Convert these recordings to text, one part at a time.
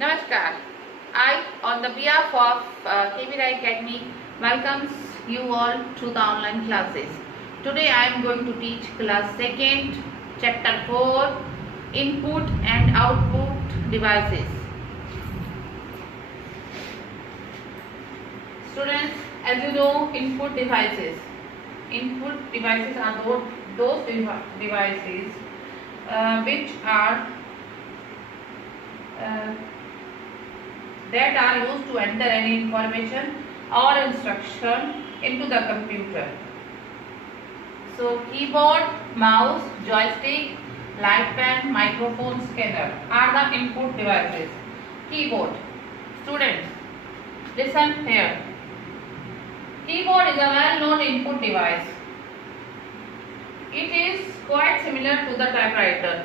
Namaskar. I, on the behalf of KBRI Academy, welcomes you all to the online classes. Today I am going to teach class 2nd, chapter 4, input and output devices. Students, as you know, input devices are those devices which are that are used to enter any information or instruction into the computer. So keyboard, mouse, joystick, light pen, microphone, scanner are the input devices. Keyboard. Students, listen here. Keyboard is a well-known input device. It is quite similar to the typewriter.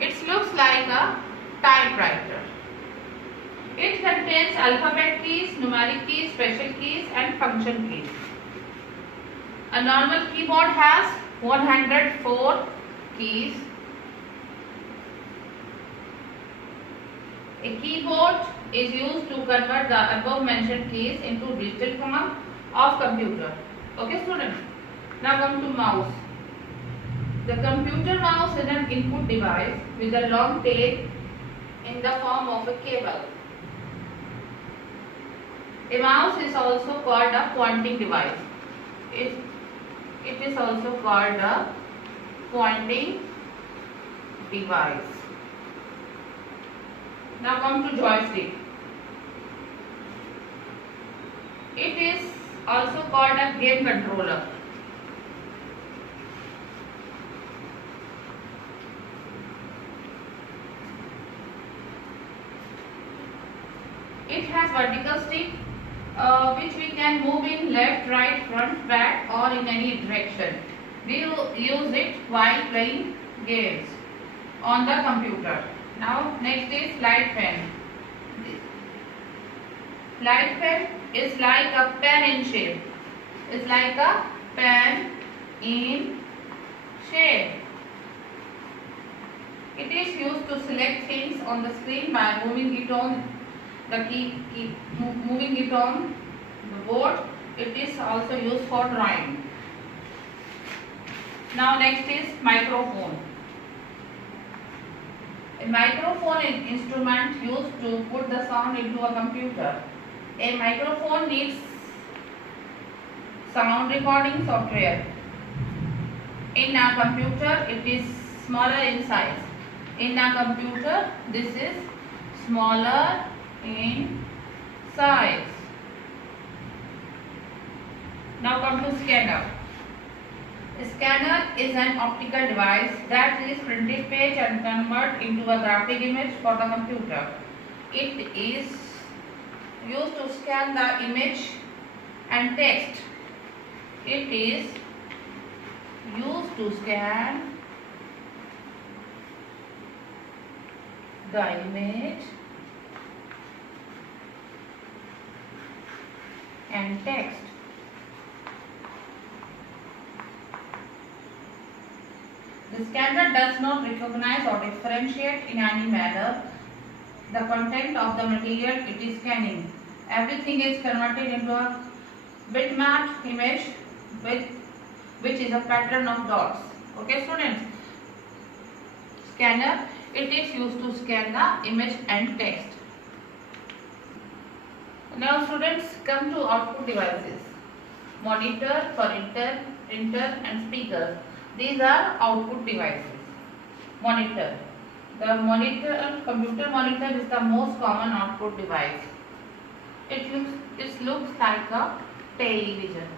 It looks like a typewriter. It contains alphabet keys, numeric keys, special keys and function keys. A normal keyboard has 104 keys. A keyboard is used to convert the above mentioned keys into digital form of computer. Okay students, now come to mouse. The computer mouse is an input device with a long tail in the form of a cable. A mouse is also called a pointing device. It is also called a pointing device. Now come to joystick. It is also called a game controller. It has vertical stick which we can move in left, right, front, back or in any direction. We will use it while playing games on the computer. Now next is light pen. Light pen is like a pen in shape. It is used to select things on the screen by moving it on moving it on the board. It is also used for drawing. Now next is microphone. A microphone is an instrument used to put the sound into a computer. A microphone needs sound recording software. In a computer, it is smaller in size. In a computer, this is smaller in size. Now come to scanner. A scanner is an optical device that is printed page and convert into a graphic image for the computer. It is used to scan the image and text. It is used to scan the image and text. The scanner does not recognize or differentiate in any manner the content of the material it is scanning. Everything is converted into a bitmap image which is a pattern of dots. Okay students, scanner, it is used to scan the image and text. Now students, come to output devices. Monitor, printer and speaker. These are output devices. Monitor. The computer monitor is the most common output device. It looks like a television.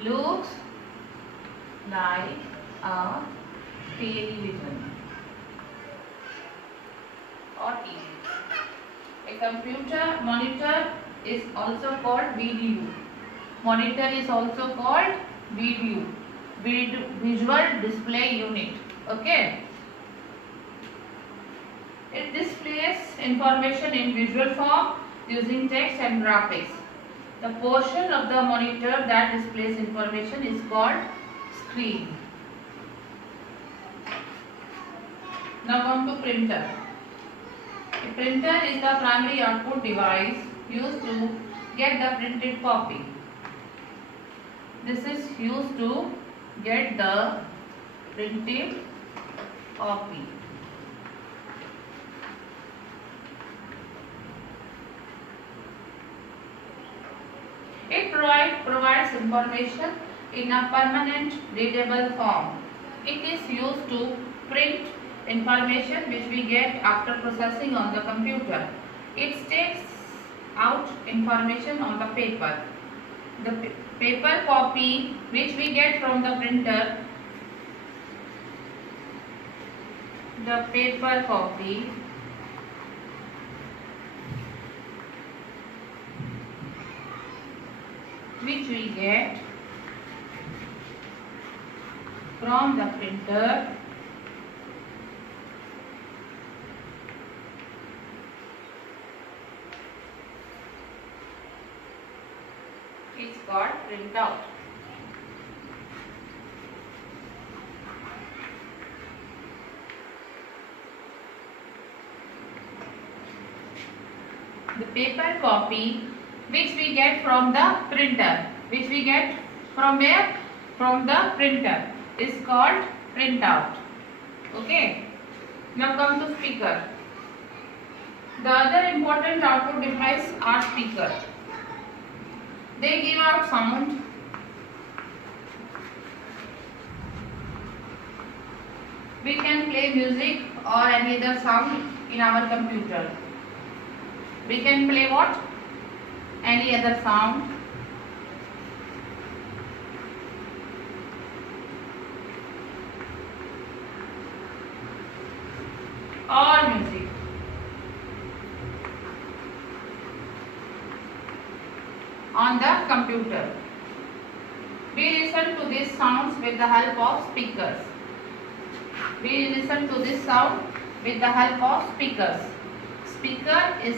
Looks like a television or TV. A computer monitor is also called VDU. Monitor is also called VDU. Visual display unit. Okay. It displays information in visual form using text and graphics. The portion of the monitor that displays information is called screen. Now come to printer. A printer is the primary output device used to get the printed copy. This is used to get the printed copy. It provides information in a permanent readable form. It is used to print information which we get after processing on the computer. It takes out information on the paper. The paper copy which we get from the printer, which we get from the printer is called printout. The paper copy which we get from the printer, which we get from where? From the printer, is called printout. Okay. Now come to speaker. The other important output device are speaker. They give out sound. We can play music or any other sound in our computer. We can play what? Any other sound. Or music. On the computer. We listen to these sounds with the help of speakers. We listen to this sound with the help of speakers. Speaker is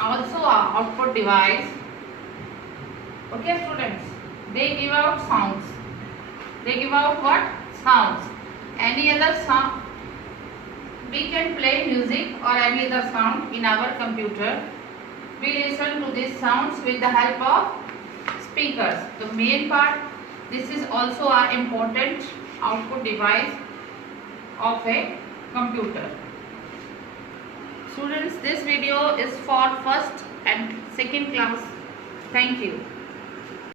also an output device. Okay, students. They give out sounds. They give out what? Sounds. Any other sound. We can play music or any other sound in our computer. We listen to these sounds with the help of speakers. The main part, this is also an important output device of a computer. Students, this video is for first and second class. Thank you.